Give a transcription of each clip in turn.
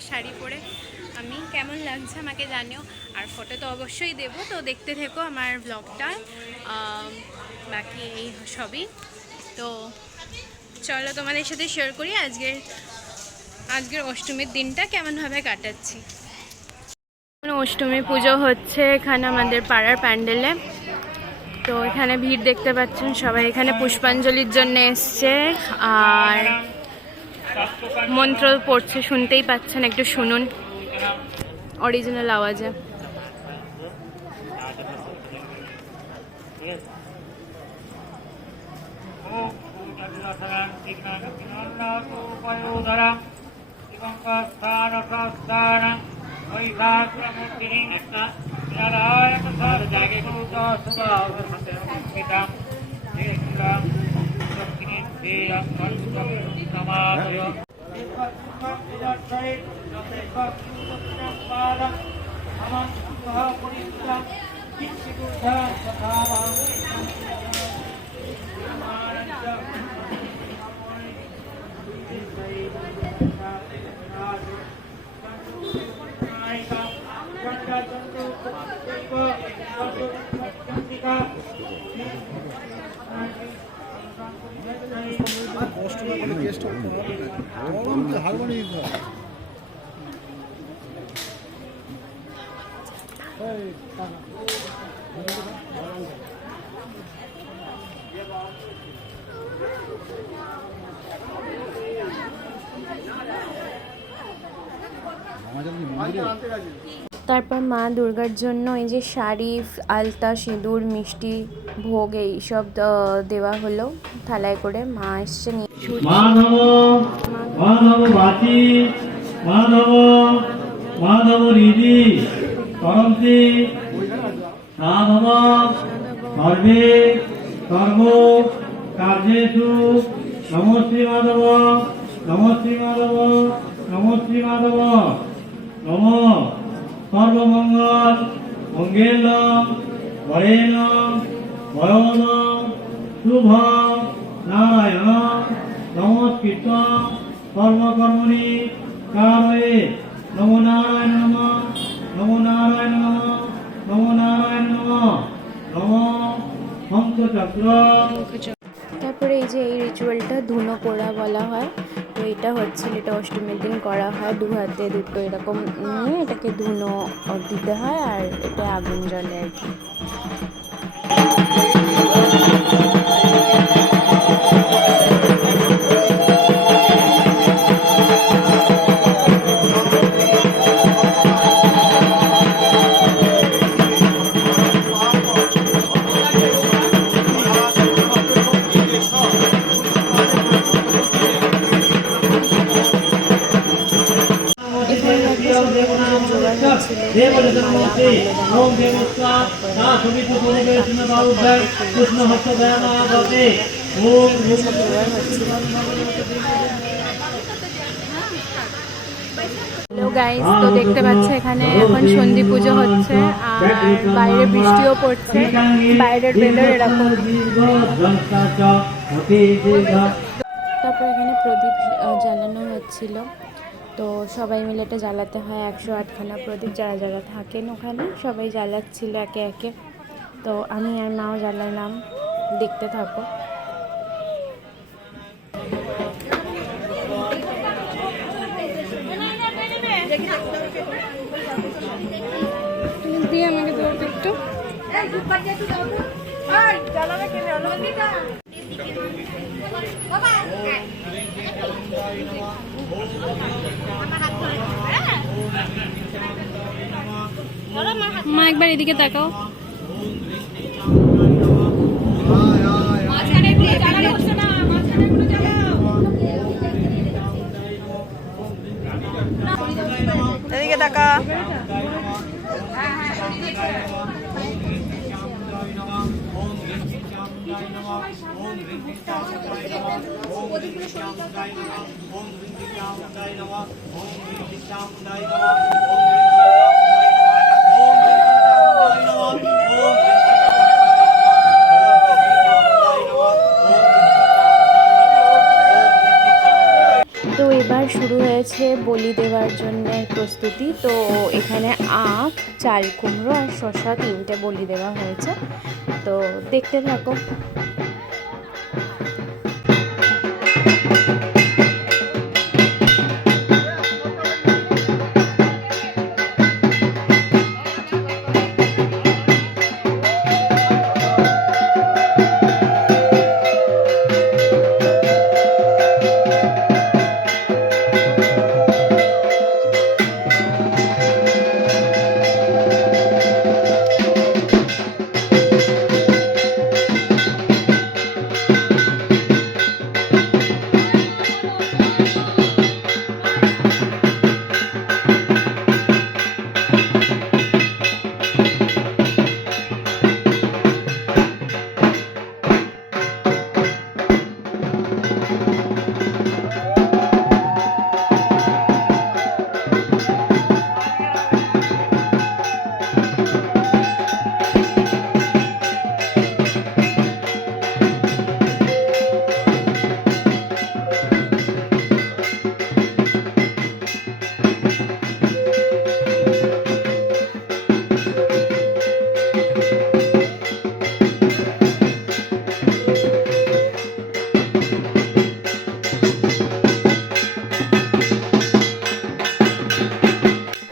আমার শাড়ি পরে আমি কেমন লাগছে আমাকে জানিও, আর ফটো তো অবশ্যই দেবো, তো দেখতে থেকো আমার ব্লগটা। বাকি এই সবই তো চলো তোমাদের সাথে শেয়ার করি আজকের অষ্টমীর দিনটা কেমনভাবে কাটাচ্ছি। অষ্টমী পুজো হচ্ছে এখানে আমাদের পাড়ার প্যান্ডেলে। তো এখানে ভিড় দেখতে পাচ্ছেন, সবাই এখানে পুষ্পাঞ্জলির জন্য এসছে আর মন্ত্র পড়ছে, শুনতেই পাচ্ছেন, একটু শুনুন অরিজিনাল আওয়াজে। তারপর মা দুর্গার জন্য এই যে শাড়ি, আলতা, সিঁদুর, মিষ্টি, ভোগ এইসব দেওয়া হলো থালায় করে। মা এসছে নমশ্রী মাধব নমশ্রী মাধব নমশ্রী মাধব নম সর্বমঙ্গল মঙ্গলম বরেণ বয়ন শুভ নারায়ণ নমস্কৃত সর্বকর্মণি কারয়ে নমো নারায়ণ নম নমো নারায়ণ নম নমো নারায়ণ নম নম শঙ্খচক্র। তারপরে এই যে এই রিচুয়ালটা ধুনো পোড়া বলা হয়, তো এটা হচ্ছিল, এটা অষ্টমীর দিন করা হয়। দু হাতে দুটো এরকম নিয়ে এটাকে ধুনো দিতে হয় আর এটা আগুন জ্বলে আর কি। হ্যালো গাইস, তো দেখতে পাচ্ছে এখানে এখন সন্ধি পুজো হচ্ছে আর বাইরে বৃষ্টিও পড়ছে, বাইরের ওয়েদার এরকম। তারপর এখানে প্রদীপ জ্বালানো হচ্ছিল, তো সবাই মিলে এটা জ্বালাতে হয়। 108খানা প্রদীপ যারা যারা থাকেন ওখানে সবাই জ্বালাচ্ছিল একে একে। তো আমি আর মাও জ্বালালাম, দেখতে থাকো। দিয়ে আমাকে তো একটু মা একবার এদিকে তাকাও। এদিকে তাকা। তো এবার শুরু হয়েছে বলি দেওয়ার জন্য প্রস্তুতি। তো এখানে আখ, চাল কুমড়ো আর শসা 3টে বলি দেওয়া হয়েছে, তো দেখতে থাকো।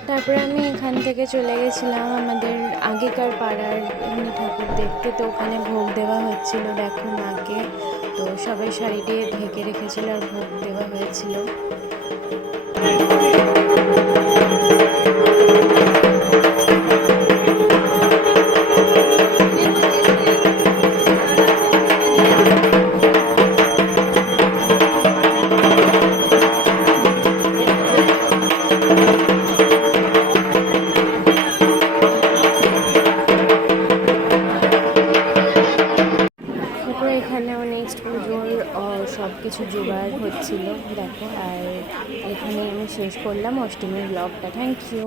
তারপরে আমি এখান থেকে চলে গেছিলাম আমাদের আগেকার পাড়ার এমনি ঠাকুর দেখতে। তো ওখানে ভোগ দেওয়া হচ্ছিল, দেখো মাকে। তো সবাই শাড়ি দিয়ে ঢেকে রেখেছিল আর ভোগ দেওয়া হয়েছিল। এখানেও নেক্সট পুজোর সব কিছু জোগাড় হচ্ছিল, দেখো। আর এখানে আমি শেষ করলাম অষ্টমীর ব্লগটা। Thank you.